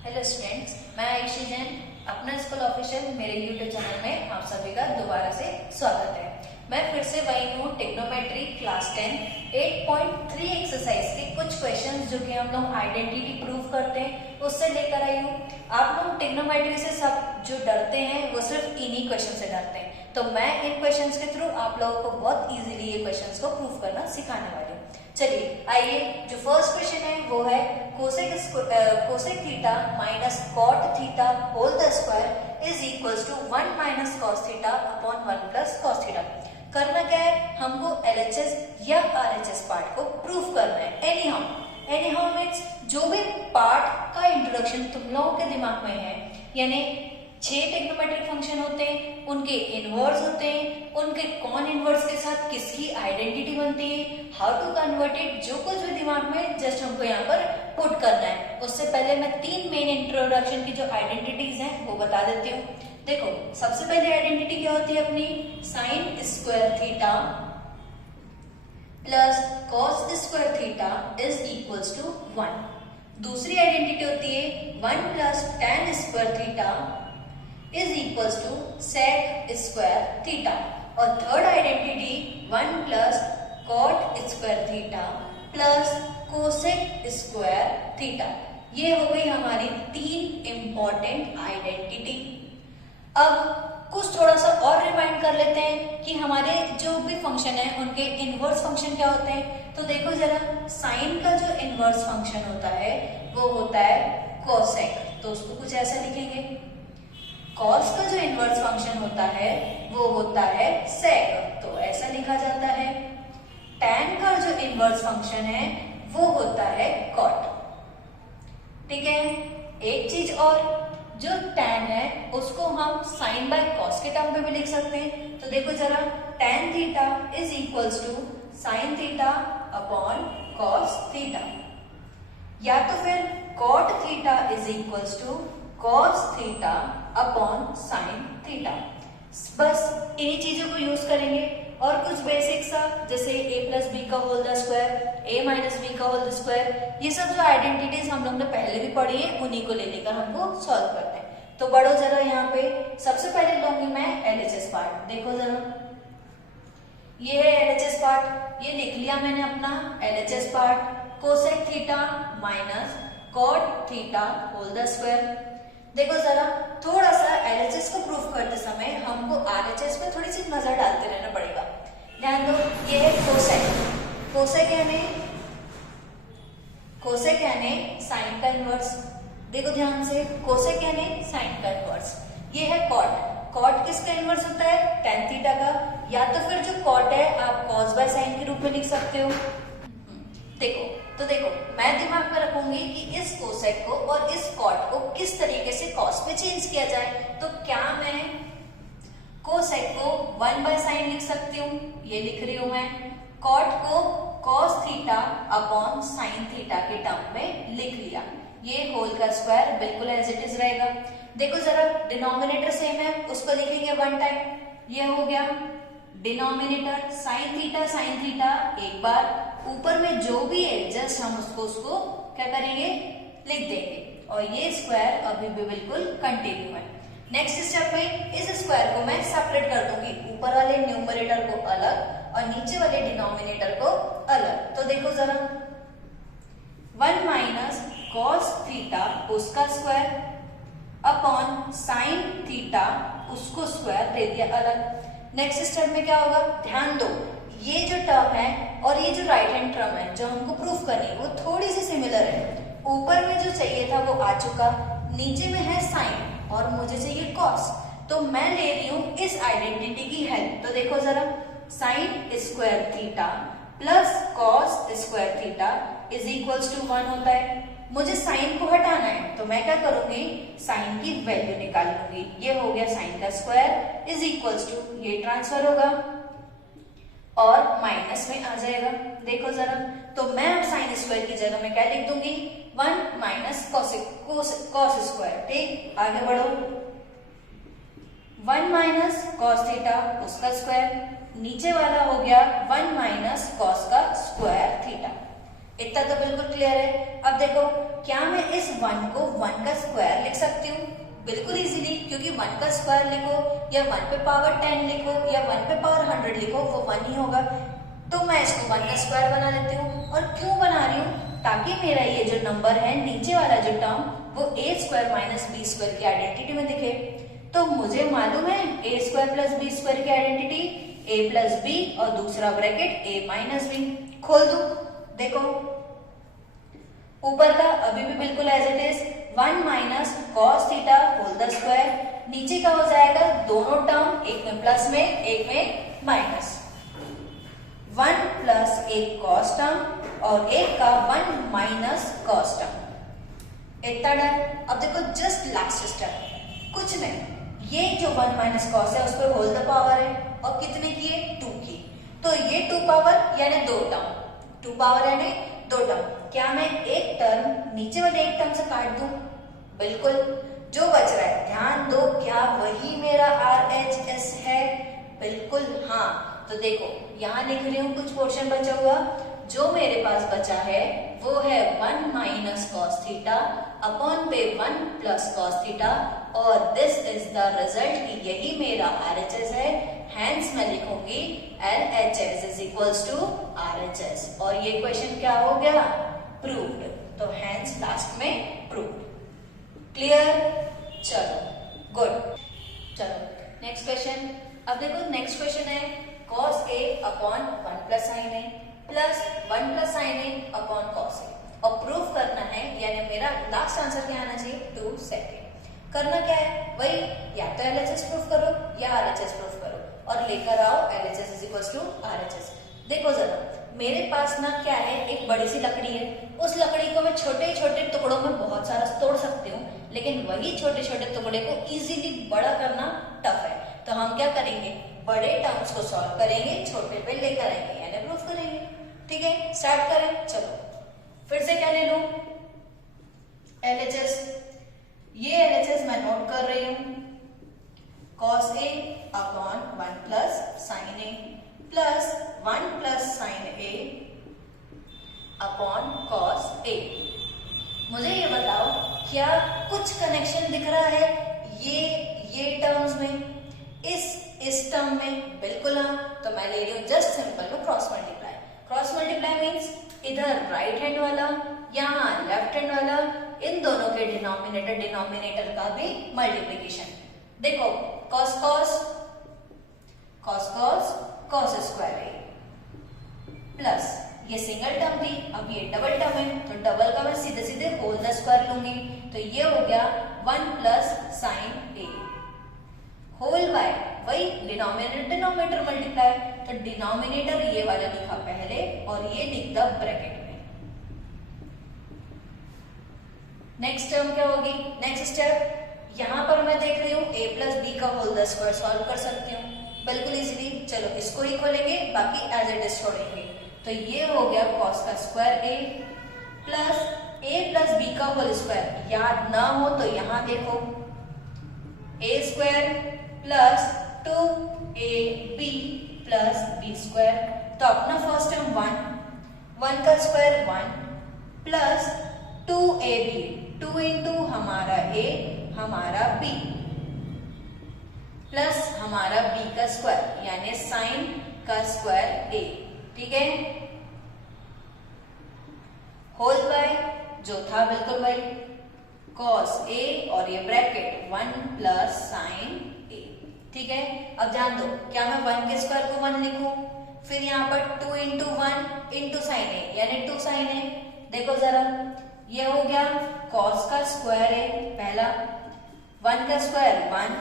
Hello students, मैं आयुषी जैन अपना school official मेरे यूट्यूब चैनल में आप सभी का दोबारा से स्वागत है। मैं फिर से वही हूँ, टेक्नोमेट्री क्लास 10 8.3 एक्सरसाइज के कुछ क्वेश्चंस जो कि हम लोग आइडेंटिटी प्रूव करते हैं उससे लेकर आई हूँ। आप लोग टेक्नोमेट्री से सब जो डरते हैं वो सिर्फ इन्हीं क्वेश्चन से डरते हैं, तो मैं इन क्वेश्चंस के थ्रू आप लोगों को बहुत इजीली ये क्वेश्चंस को प्रूव करना सिखाने वाली हूँ। चलिए आइए, जो फर्स्ट क्वेश्चन है वो है cosec theta minus cot theta whole the square is equals to 1 minus cos theta upon 1 plus cos theta. करना क्या है, हमको एलएचएस या आरएचएस पार्ट को प्रूफ करना है। एनीहाउ मींस जो भी पार्ट का इंट्रोडक्शन तुम लोगों के दिमाग में है, यानी 6 टेक्नोमेट्रिक फंक्शन होते हैं, उनके इनवर्स होते हैं, उनके कौन इनवर्स के साथ किसकी आइडेंटिटी बनती है, हाउ टू कन्वर्ट इट, जो कुछ भी दिमाग में जस्ट हमको यहाँ पर पुट करना है। उससे पहले मैं 3 मेन इंट्रोडक्शन की जो आइडेंटिटीज हैं वो बता देती हूँ। देखो, सबसे पहले आइडेंटिटी क्या होती है अपनी, sine square theta plus cos square theta is equals to 1। दूसरी आइडेंटिटी होती है 1 plus tan square theta is equals to sec square theta. और third identity 1 plus cot square theta plus cosec square theta. ये हो गई हमारी 3 important identity. अब कुछ थोड़ा सा और रिमाइंड कर लेते हैं कि हमारे जो भी फंक्शन है उनके इनवर्स फंक्शन क्या होते हैं। तो देखो जरा, साइन का जो इनवर्स फंक्शन होता है वो होता है कोसेक, तो उसको कुछ ऐसा लिखेंगे। कॉस का जो इनवर्स फंक्शन होता है वो होता है सेक, तो ऐसा लिखा जाता है। टैन का जो इनवर्स फंक्शन है वो होता है कॉट। ठीक है, एक चीज और, जो टैन है उसको हम साइन बाय कॉस के टर्म में भी लिख सकते हैं। तो देखो जरा, tan theta is equals to sine theta upon cos theta, या तो फिर cot theta is equals to cos theta upon sine theta. बस इन्हीं चीजों को यूज करेंगे। और कुछ बेसिक सा, जैसे a प्लस बी का whole the square, a minus B का होल द स्क्वायर, ये सब जो आइडेंटिटीज हम लोग ने पहले भी पढ़ी है उन्हीं को ले लेकर हमको सॉल्व करते हैं। तो बढ़ो जरा, यहाँ पे सबसे पहले लूंगी मैं एलएचएस पार्ट। देखो जरा, ये है एलएचएस पार्ट, ये लिख लिया मैंने अपना LHS part, cosec theta minus cot theta whole the square. देखो जरा, थोड़ा सा एलएचएस को प्रूफ करते समय हमको आरएचएस पे थोड़ी सी नजर डालते रहना पड़ेगा। ध्यान दो, ये है कोसेक यानी साइन का इनवर्स। देखो ध्यान से, कोसेक यानी साइन का इनवर्स। ये है कॉट किसका इनवर्स होता है, tan थीटा का, या तो फिर जो कॉट है आप कॉस बाय साइन के रूप में लिख सकते हो। देखो मैं दिमाग में रखूंगी कि इस कोसेक को और इस कॉट को किस तरीके से कॉस पे चेंज किया जाए। तो क्या मैं कोसेक को 1 बाय साइन लिख सकती हूँ, ये लिख रही हूं मैं। कॉट को cos theta upon sine theta के टर्म में लिख लिया। ये होल का स्क्वायर बिल्कुल एज इट इज रहेगा। देखो जरा, डिनोमिनेटर सेम है, उसको लिखेंगे 1 टाइम, ये हो गया डिनोमिनेटर साइन थीटा एक बार, ऊपर में जो भी है जस्ट हम उसको क्या करेंगे, लिख देंगे। और ये स्क्वायर अभी भी बिल्कुल कंटिन्यू है। नेक्स्ट स्टेप में इस स्क्वायर को मैं सेपरेट कर दूंगी, ऊपर वाले न्यूमरेटर को अलग और नीचे वाले डिनोमिनेटर को अलग। तो देखो जरा, 1 माइनस कॉस थीटा उसका स्क्वायर अपॉन साइन थीटा उसको स्क्वायर दे दिया अलग। नेक्स्ट स्टेप में क्या होगा, ध्यान दो, ये जो टर्म है और ये जो राइट हैंड टर्म है जो हमको प्रूफ करनी है वो थोड़ी सी सिमिलर है। ऊपर में जो चाहिए था वो आ चुका, नीचे में है साइन और मुझे चाहिए कॉस, तो मैं ले रही हूं इस आइडेंटिटी की हेल्प। तो देखो जरा, sine square theta plus cos square theta is equals to 1 होता है। मुझे साइन को हटाना है तो मैं क्या करूंगी, साइन की वैल्यू निकाल लूंगी। ये हो गया साइन का स्क्वायर इज इक्वल्स टू, ये ट्रांसफर होगा और माइनस में आ जाएगा। देखो जरा, तो मैं अब साइन स्क्वायर की जगह में क्या लिख दूंगी, 1 माइनस कॉस स्क्वायर। ठीक, आगे बढ़ो, 1 माइनस कॉस थीटा उसका स्क्वायर, नीचे वाला हो गया 1 माइनस कॉस का स्क्वायर थीटा इतना तो बिल्कुल क्लियर है। अब देखो, क्या मैं इस 1 को 1 का स्क्वायर लिख सकती हूँ? बिल्कुल इजीली, क्योंकि 1 का स्क्वायर लिखो या 1 पे पावर 10 लिखो या 1 पे पावर 100 लिखो, वो 1 ही होगा। तो मैं इसको 1 का स्क्वायर बना देती हूँ। और क्यों बना रही हूँ? ताकि मेरा ये जो नंबर है, नीचे वाला जो टर्म, वो a square minus B square की आइडेंटिटी में दिखे। तो मुझे मालूम है a square plus B square की आइडेंटिटी a प्लस बी और दूसरा ब्रैकेट a माइनस बी। खोल दू, देखो ऊपर का अभी भी बिल्कुल as it is 1 minus cos theta whole the square. नीचे का हो जाएगा दोनों टर्म, एक में प्लस में एक में माइनस, 1 प्लस एक कॉस टर्म और एक का 1 माइनस कॉस टर्म। इतना डन। अब देखो जस्ट लास्ट स्टेप, कुछ नहीं, ये जो 1 माइनस कॉस है उस पर होल द पावर है और कितने की है? 2 की। तो ये 2 पावर यानी 2 टर्म, 2 पावर यानी 2 टर्म। क्या मैं एक टर्म नीचे वाले एक टर्म से काट दूं? बिल्कुल। जो बच रहा है, ध्यान दो, क्या वही मेरा RHS है? बिल्कुल हाँ। तो देखो यहाँ लिख रही हूँ कुछ पोर्शन बचा हुआ। जो मेरे पास बचा है वो है 1 माइनस कॉस थीटा अपॉन पे 1 प्लस कॉस थीटा, और दिस इज द रिजल्ट कि यही मेरा RHS है। हैंस मैं लिखूंगी LHS is equals to RHS, और ये क्वेश्चन क्या हो गया? प्रूव्ड। तो हैंस लास्ट में प्रूव्ड। क्लियर? चलो गुड। चलो नेक्स्ट क्वेश्चन। अब देखो नेक्स्ट क्वेश्चन है cos A upon 1 plus sine A plus 1 plus sine A upon cos A, और प्रूव करना है, यानी मेरा लास्ट आंसर क्या आना चाहिए? 2 सेकेंड। करना क्या है? वही, या तो LHS प्रूफ करो या RHS प्रूफ करो, और लेकर आओ LHS is equals to RHS। देखो जरा, मेरे पास ना क्या है, एक बड़ी सी लकड़ी है। उस लकड़ी को मैं छोटे छोटे टुकड़ों में बहुत सारा तोड़ सकती हूँ, लेकिन वही छोटे छोटे टुकड़े को इजीली बड़ा करना टफ है। तो हम क्या करेंगे? बड़े टर्म्स को सॉल्व करेंगे, छोटे पे लेकर आएंगे, यानी प्रूफ करेंगे। ठीक है, स्टार्ट करें। चलो फिर से क्या ले लूं? LHS। ये LHS मैं नोट कर रही हूं, cos A upon 1 plus sine A plus 1 plus sine A upon cos A। मुझे ये बताओ, क्या कुछ कनेक्शन दिख रहा है ये टर्म्स में, इस टर्म में? बिल्कुल हाँ। तो मैं ले रही हूँ just simple to cross multiply. Cross multiply means इधर राइट हैंड वाला, यहाँ लेफ्ट हैंड वाला, इन दोनों के डिनोमिनेटर का भी मल्टीप्लीकेशन। देखो cos cos cos cos cos square A plus ये सिंगल टर्म थी, अब ये डबल टर्म है, तो डबल का मैं सीधे सीधे होल द स्क्वायर लूंगी। तो ये हो गया 1 plus sine A whole by, वही डिनोमिनेटर मल्टीप्लाई। तो डिनोमिनेटर ये वाला लिखा पहले और ये लिख द ब्रैकेट में। नेक्स्ट टर्म क्या होगी? नेक्स्ट स्टेप, यहां पर मैं देख रही हूँ a प्लस बी का होल द स्क्वायर सॉल्व कर सकती हूँ बिल्कुल इजीली। चलो इसको ही खोलेंगे, बाकी एज इट इज छोड़ेंगे। तो ये हो गया cos का square a plus a plus B का होल स्क्वायर। याद ना हो तो यहाँ देखो, a square plus 2ab plus B square. तो अपना फर्स्ट टर्म 1 का स्क्वायर 1 प्लस 2ab, 2 इंटू हमारा a हमारा b प्लस हमारा b का स्क्वायर यानी साइन का स्क्वायर a। ठीक है, होल बाय जो था बिल्कुल वही cos a और ये ब्रैकेट 1 प्लस साइन a। ठीक है, अब जान दो, क्या मैं 1 के स्क्वायर को 1 लिखूं, फिर यहाँ पर 2 इंटू 1 इंटू साइन a यानी 2 साइन a। देखो जरा, ये हो गया cos का स्क्वायर है पहला, 1 का square 1,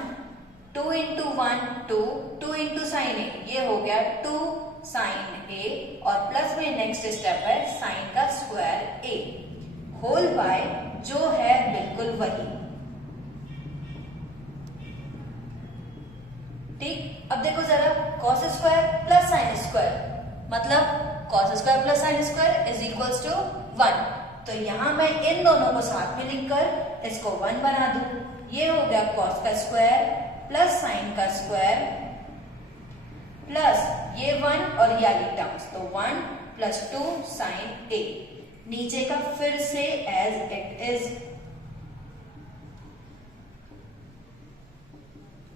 2 into 1 2 into sine a, ये हो गया 2 साइन a, और प्लस में नेक्स्ट स्टेप है साइन का स्क्वायर a होल बाय जो है बिल्कुल वही। ठीक, अब देखो जरा, cos square plus sine square मतलब cos square plus sine square is equals to 1। तो यहां मैं इन दोनों को साथ में लिखकर इसको 1 बना दूं। ये हो गया cos का स्क्वायर प्लस साइन का स्क्वायर प्लस ये 1 और ये वाली टर्म्स, तो 1 प्लस 2 साइन a। नीचे का फिर से एज इट इज।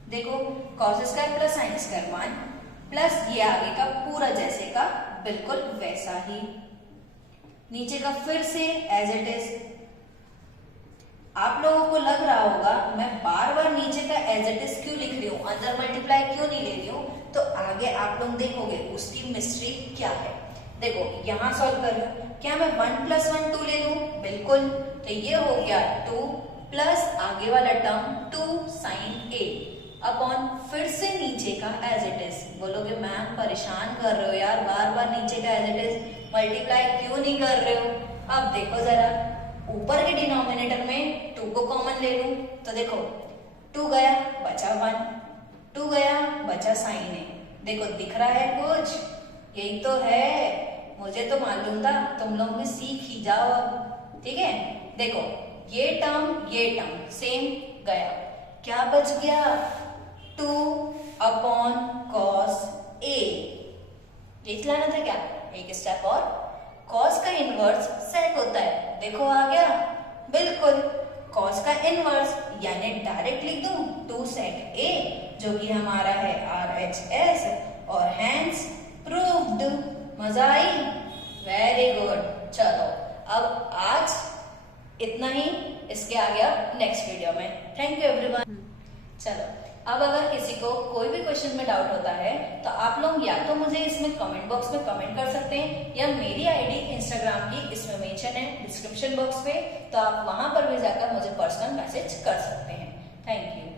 देखो cos square plus sine square 1 plus ये आगे का पूरा जैसे का बिल्कुल वैसा ही, नीचे का फिर से एज इट इज। आप लोगों को लग रहा होगा मैं बार बार नीचे का एज इट इज क्यों लिख रही हूँ, अंदर मल्टीप्लाई क्यों नहीं ले रही हूँ, तो आगे आप लोग देखोगे उसकी मिस्ट्री क्या है। देखो यहां सॉल्व कर लो, क्या मैं 1 + 1 2 ले लूं, बिल्कुल, तो ये हो गया 2 प्लस आगे वाला टर्म 2 sin a अपॉन फिर से नीचे का एज इट इज। बोलोगे मैम परेशान कर रहे हो यार, बार बार नीचे का एज इट इज मल्टीप्लाई क्यों नहीं कर रहे हो। अब देखो जरा ऊपर के डिनोमिनेटर में 2 को कॉमन ले लूं, तो देखो 2 गया बचा 1, 2 गया बचा साइन a। देखो दिख रहा है कुछ, यही तो है, मुझे तो मालूम था, तुम लोग भी सीख ही जाओ अब, ठीक है। देखो ये टर्म सेम गया, क्या बच गया 2 अपॉन कॉस a। लिख लाना था क्या, एक स्टेप और, कॉस का इनवर्स सेक होता है, देखो आ गया बिल्कुल, कॉस का इनवर्स यानी डायरेक्ट लिख दूं 2 sec a जो कि हमारा है RHS और हैंस प्रूव्ड। मजा आई, वेरी गुड। चलो अब आज इतना ही, इसके आ गया नेक्स्ट वीडियो में। Thank you everyone. चलो अब अगर किसी को कोई भी क्वेश्चन में डाउट होता है तो आप लोग या तो मुझे इसमें कमेंट बॉक्स में कमेंट कर सकते हैं, या मेरी आईडी इंस्टाग्राम की इसमें मेंशन है डिस्क्रिप्शन बॉक्स पे, तो आप वहां पर भी जाकर मुझे पर्सनल मैसेज कर सकते हैं। Thank you.